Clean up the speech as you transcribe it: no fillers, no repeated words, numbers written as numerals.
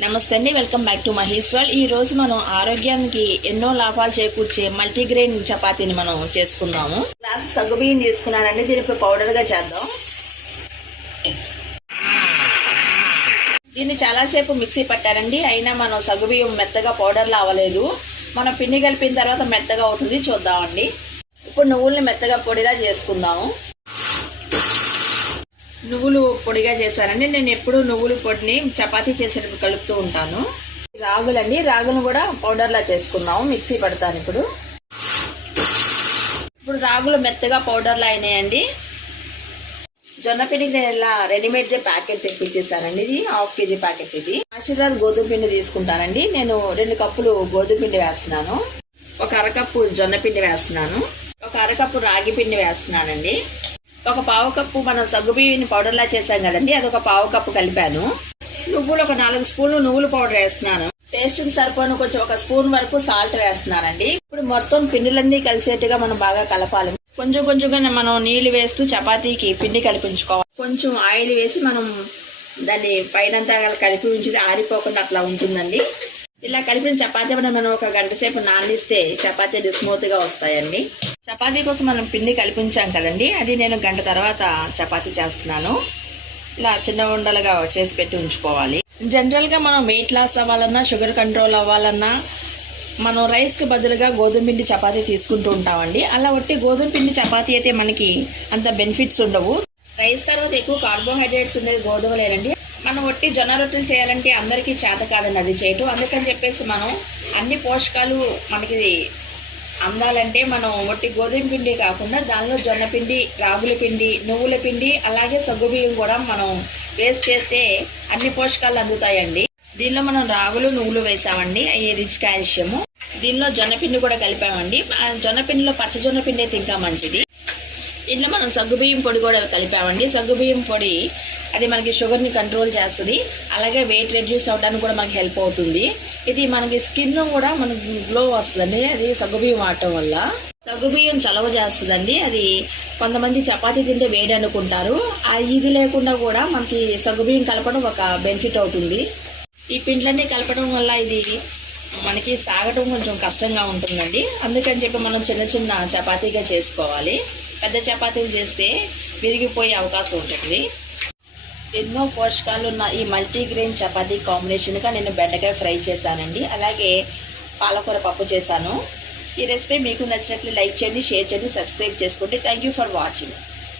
నమస్తే అండి, welcome back to Mahesh world. ఈ రోజు మనం ఆరోగ్యానికి ఎన్నో లాభాలు చేకూర్చే మల్టీగ్రెయిన్ చపాతీని మనం చేసుకుందాము. గ్లాసు సగ్గుబియ్యం తీసుకున్నానండి, దీన్ని ఇప్పుడు పౌడర్గా చేద్దాం. దీన్ని చాలాసేపు మిక్సీ పట్టారండి, అయినా మనం సగ్గుబియ్యం మెత్తగా పౌడర్లా అవ్వలేదు. మనం పిండి కలిపిన తర్వాత మెత్తగా అవుతుంది, చూద్దామండి. ఇప్పుడు నువ్వుల్ని మెత్తగా పొడిలా చేసుకుందాము. నువ్వులు పొడిగా చేశానండి. నేను ఎప్పుడు నువ్వుల పొడిని చపాతీ చేసేటప్పుడు కలుపుతూ ఉంటాను. రాగులండి, రాగులను కూడా పౌడర్లా చేసుకుందాము. మిక్సీ పడతాను ఇప్పుడు. రాగులు మెత్తగా పౌడర్లా అయినాయండి. జొన్న పిండికి నేను ఇలా రెడీమేడ్ ప్యాకెట్ తెప్పించేసానండి. ఇది 1/2 kg ప్యాకెట్. ఇది ఆశీర్వాద్ గోధుమ పిండి తీసుకుంటానండి. నేను 2 కప్పులు గోధుమ పిండి వేస్తున్నాను, 1 అరకప్పు జొన్న పిండి వేస్తున్నాను, 1 అరకప్పు రాగి పిండి వేస్తున్నానండి. 1 పావు కప్పు మనం సగ్గుబియ్యం పౌడర్లా చేసాం కదండి, అది 1 పావు కప్పు కలిపాను. నువ్వులు 4 స్పూన్లు నువ్వుల పౌడర్ వేస్తున్నాను. టేస్ట్కి సరిపోను కొంచెం 1 స్పూన్ వరకు సాల్ట్ వేస్తున్నానండి. ఇప్పుడు మొత్తం పిండిలన్నీ కలిసేట్టుగా మనం బాగా కలపాలి. కొంచెం కొంచెంగా మనం నీళ్లు వేస్తూ చపాతీకి పిండి కలిపించుకోవాలి. కొంచెం ఆయిల్ వేసి మనం దాన్ని పైనంతా కలిపి ఉంచితే ఆరిపోకుండా అట్లా ఉంటుందండి. ఇలా కలిపిన చపాతీ మనం 1 గంట సేపు నానిస్తే చపాతీలు స్మూత్గా వస్తాయండి. చపాతీ కోసం మనం పిండి కలిపించాం కదండి, అది నేను గంట తర్వాత చపాతీ చేస్తున్నాను. ఇలా చిన్న ఉండలుగా చేసి పెట్టి ఉంచుకోవాలి. జనరల్గా మనం వెయిట్ లాస్ అవ్వాలన్నా, షుగర్ కంట్రోల్ అవ్వాలన్నా మనం రైస్కి బదులుగా గోధుమ పిండి చపాతీ తీసుకుంటూ ఉంటామండి. అలా ఒట్టి గోధుమ పిండి చపాతీ అయితే మనకి అంత బెనిఫిట్స్ ఉండవు. రైస్ తర్వాత ఎక్కువ కార్బోహైడ్రేట్స్ ఉండేది గోధుమలేనండి. మనం ఒట్టి జొన్న రొట్టెలు చేయాలంటే అందరికీ చేత కాదండి అది చేయటం. అందుకని చెప్పేసి మనం అన్ని పోషకాలు మనకి అందాలంటే మనం ఒట్టి గోధుమ పిండి కాకుండా దానిలో జొన్న పిండి, రాగుల పిండి, నువ్వుల పిండి, అలాగే సగ్గుబియ్యం కూడా మనం వేస్ట్ చేస్తే అన్ని పోషకాలు అందుతాయండి. దీనిలో మనం రాగులు, నువ్వులు వేసామండి, అవి రిచ్ కాల్షియము. దీనిలో జొన్న పిండి కూడా కలిపామండి. జొన్న పిండిలో పచ్చ జొన్న పిండి అయితే ఇంకా మంచిది. దీంట్లో మనం సగ్గుబియ్యం పొడి కూడా కలిపామండి. సగ్గుబియ్యం పొడి అది మనకి షుగర్ని కంట్రోల్ చేస్తుంది, అలాగే వెయిట్ రెడ్యూస్ అవ్వడానికి కూడా మనకి హెల్ప్ అవుతుంది. ఇది మనకి స్కిన్ కూడా మనకి గ్లో వస్తుందండి, అది సగ్గుబియ్యం వాడటం వల్ల. సగ్గుబియ్యం చలవ చేస్తుందండి. అది కొంతమంది చపాతీ తింటే వేడి అనుకుంటారు, ఇది లేకుండా కూడా మనకి సగ్గుబియ్యం కలపడం ఒక బెనిఫిట్ అవుతుంది. ఈ పిండ్లన్నీ కలపడం వల్ల ఇది మనకి సాగటం కొంచెం కష్టంగా ఉంటుందండి. అందుకని చెప్పి మనం చిన్న చిన్న చపాతీగా చేసుకోవాలి. పెద్ద చపాతీలు చేస్తే విరిగిపోయే అవకాశం ఉంటుంది. ఎన్నో పోషకాలు ఉన్న ఈ మల్టీగ్రెయిన్ చపాతీ కాంబినేషన్గా నేను బెండకాయ ఫ్రై చేశానండి, అలాగే పాలకూర పప్పు చేశాను. ఈ రెసిపీ మీకు నచ్చినట్లు లైక్ చేయండి, షేర్ చేయండి, సబ్స్క్రైబ్ చేసుకోండి. Thank you for watching.